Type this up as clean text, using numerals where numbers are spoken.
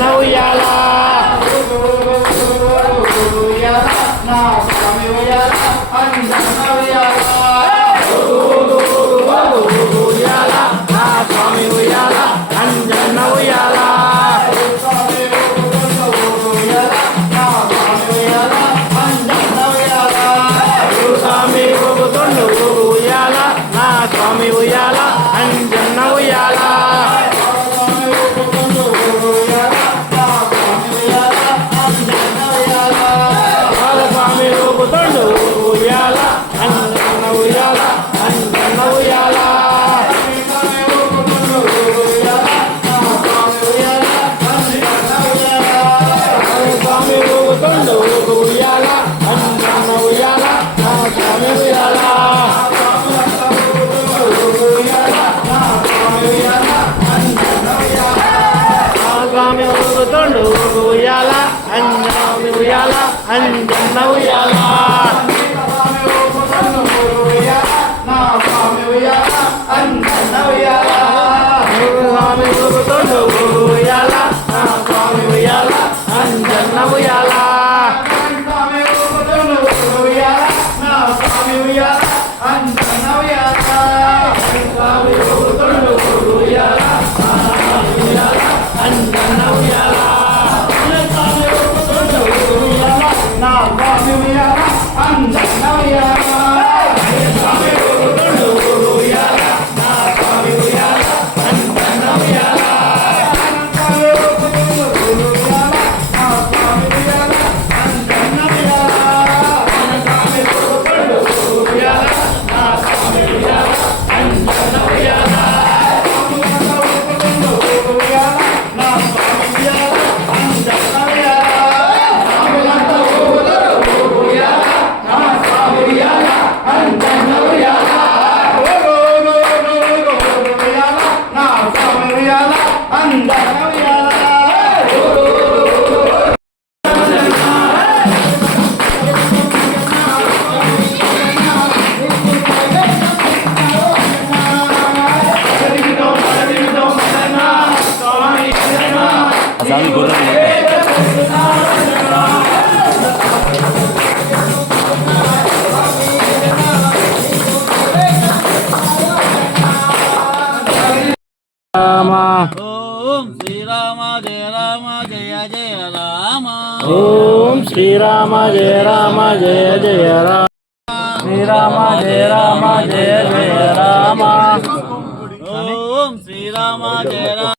అంజన్న ఉయ్యాల నా స్వామి ఉయ్యాల అంజన్న ఉయ్యాల ఉయ్యాల నా స్వామి ఉయ్యాల అంజన్న ఉయ్యాల స్వామి ఊగుతుండు ఉయ్యాల నా స్వామి ఉయ్యాల అంజన్న ఉయ్యాల స్వామి ఊగుతుండు ఉయ్యాల అంజన్న ఉయ్యాల అంజన్న ఉయ్యాల స్వామి ఊగుతుండు ఉయ్యాల అంజన్న ఉయ్యాల నా స్వామి ఉయ్యాల స్వామి ఊగుతుండు ఉయ్యాల అంజన్న ఉయ్యాల అంజన్న ఉయ్యాల స్వామి ఊగుతుండు ఉయ్యాల నా స్వామి ఉయ్యాల అంజన్న ఉయ్యాల స్వామి ఉయ్యాల అంజన్న ఉయ్యాల స్వామి ఊగుతుండు ఉయ్యాల అంజన్న ఉయ్యాల స్వామి ఊగుతుండు ఉయ్యాల నా స్వామి ఉయ్యాల అంజన్న ఉయ్యాల స్వామి ఊగుతుండు ఉయ్యాల నా స్వామి ఉయ్యాల అంజన్న ఉయ్యాల స్వామి ఊగుతుండు ఉయ్యాల నా స్వామి ఉయ్యాల అంజన్న ఉయ్యాల స్వామి ఊగుతుండు ఉయ్యాల నా స్వామి ఉయ్యాల అంజన్న ఉయ్యాల ఓం శ్రీరామ జయ రామ జయ జయ రామ ఓం శ్రీరామ జయ రామ జయ జయ రామ శ్రీరామ జయ రామ జయ జయ రామ ఓం శ్రీరామ జయ రామ